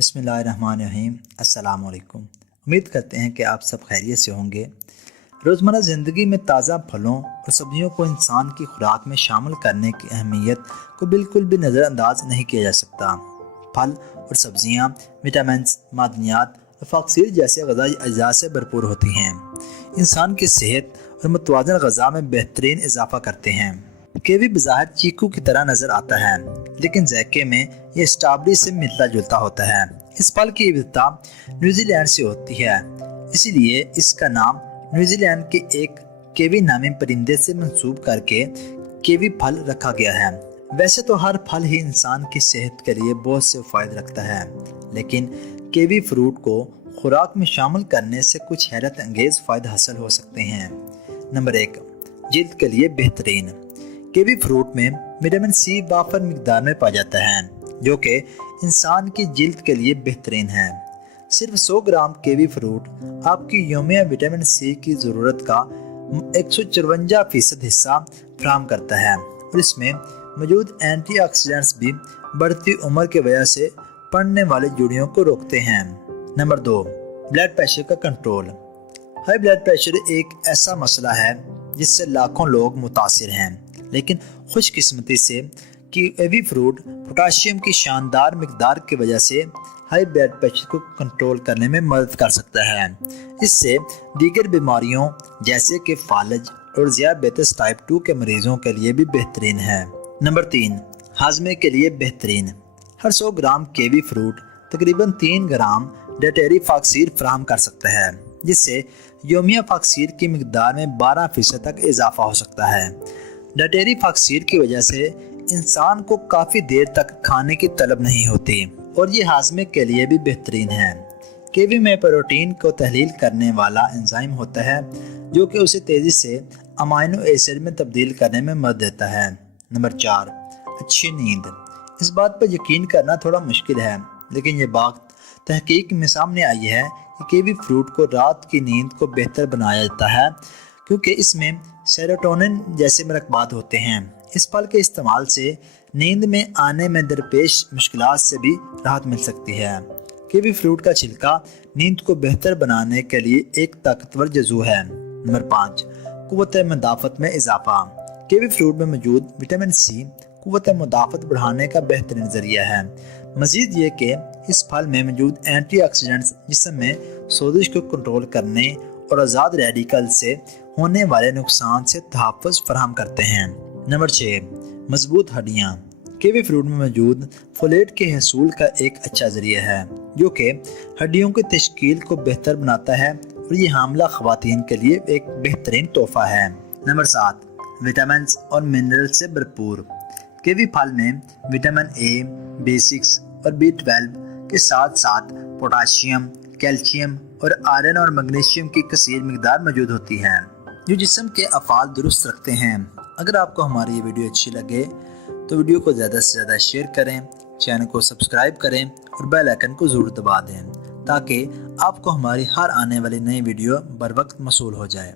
بسم اللہ الرحمن الرحیم۔ السلام علیکم۔ امید کرتے ہیں کہ آپ سب خیریت سے ہوں گے۔ روزمرہ زندگی میں تازہ پھلوں اور سبزیوں کو انسان کی خوراک میں شامل کرنے کی اہمیت کو بالکل بھی نظر انداز نہیں کیا جا سکتا۔ پھل اور سبزیاں وٹامنز، معدنیات اور فاکسیر جیسے غذائی اجزاء سے بھرپور ہوتی ہیں۔ انسان کی صحت اور متوازن غذا میں بہترین اضافہ کرتے ہیں۔ کیوی بظاہر چیکو کی طرح نظر آتا ہے، لیکن ذائقے میں یہ اسٹرابیری سے ملتا جلتا ہوتا ہے۔ اس پھل کی ابتدا نیوزی لینڈ سے ہوتی ہے، اسی لیے اس کا نام نیوزی لینڈ کے ایک کیوی نامی پرندے سے منسوب کر کے کیوی پھل رکھا گیا ہے۔ ویسے تو ہر پھل ہی انسان کی صحت کے لیے بہت سے فوائد رکھتا ہے، لیکن کیوی فروٹ کو خوراک میں شامل کرنے سے کچھ حیرت انگیز فائدے حاصل ہو سکتے ہیں۔ نمبر 1، جلد کے لیے بہترین۔ کیوی فروٹ میں وٹامن سی وافر مقدار میں پایا جاتا ہے، جو کہ انسان کی جلد کے لیے بہترین ہے۔ صرف 100 گرام کیوی فروٹ آپ کی یومیہ وٹامن سی کی ضرورت کا 154% حصہ فراہم کرتا ہے، اور اس میں موجود اینٹی آکسیڈنٹس بھی بڑھتی عمر کی وجہ سے پڑنے والی جڑیوں کو روکتے ہیں۔ نمبر 2، بلڈ پریشر کا کنٹرول۔ ہائی بلڈ پریشر ایک ایسا مسئلہ ہے جس سے لاکھوں لوگ متاثر ہیں، لیکن خوش قسمتی سے کیوی فروٹ پوٹاشیم کی شاندار مقدار کی وجہ سے ہائی بلڈ پریشر کو کنٹرول کرنے میں مدد کر سکتا ہے۔ اس سے دیگر بیماریوں جیسے کہ فالج اور ذیابیطس ٹائپ 2 کے مریضوں کے لیے بھی بہترین ہے۔ نمبر 3، ہاضمے کے لیے بہترین۔ ہر 100 گرام کیوی فروٹ تقریباً 3 گرام ڈیٹیری فاکسیر فراہم کر سکتا ہے، جس سے یومیہ فاکسیر کی مقدار میں 12% تک اضافہ ہو سکتا ہے۔ ڈیٹیری فاکسیر کی وجہ سے انسان کو کافی دیر تک کھانے کی طلب نہیں ہوتی، اور یہ ہاضمے کے لیے بھی بہترین ہے۔ کیوی میں پروٹین کو تحلیل کرنے والا انزائم ہوتا ہے، جو کہ اسے تیزی سے امائنو ایسڈ میں تبدیل کرنے میں مدد دیتا ہے۔ نمبر 4، اچھی نیند۔ اس بات پر یقین کرنا تھوڑا مشکل ہے، لیکن یہ بات تحقیق میں سامنے آئی ہے کہ کیوی فروٹ کو رات کی نیند کو بہتر بنایا جاتا ہے، کیونکہ اس میں سیروٹونن جیسے مرکبات ہوتے ہیں۔ اس پھل کے استعمال سے نیند میں آنے میں درپیش مشکلات سے بھی راحت مل سکتی ہے۔ کیوی فروٹ کا چھلکا نیند کو بہتر بنانے کے لیے ایک طاقتور جزو ہے۔ نمبر 5، قوت مدافعت میں اضافہ۔ کیوی فروٹ میں موجود وٹامن سی قوت مدافعت بڑھانے کا بہترین ذریعہ ہے۔ مزید یہ کہ اس پھل میں موجود اینٹی آکسیڈنٹس جسم میں سوزش کو کنٹرول کرنے اور آزاد ریڈیکل سے ہونے والے نقصان سے تحفظ فراہم کرتے ہیں۔ نمبر 6، مضبوط ہڈیاں۔ کیوی فروٹ میں موجود فولیٹ کے حصول کا ایک اچھا ذریعہ ہے، جو کہ ہڈیوں کی تشکیل کو بہتر بناتا ہے، اور یہ حاملہ خواتین کے لیے ایک بہترین تحفہ ہے۔ نمبر 7، وٹامنز اور منرل سے بھرپور۔ کیوی پھل میں وٹامن اے، B6 اور B12 کے ساتھ ساتھ پوٹاشیم، کیلشیم اور آئرن اور میگنیشیم کی کثیر مقدار موجود ہوتی ہے، جو جسم کے افعال درست رکھتے ہیں۔ اگر آپ کو ہماری یہ ویڈیو اچھی لگے تو ویڈیو کو زیادہ سے زیادہ شیئر کریں، چینل کو سبسکرائب کریں اور بیل آئیکن کو ضرور دبا دیں، تاکہ آپ کو ہماری ہر آنے والی نئی ویڈیو بر وقت موصول ہو جائے۔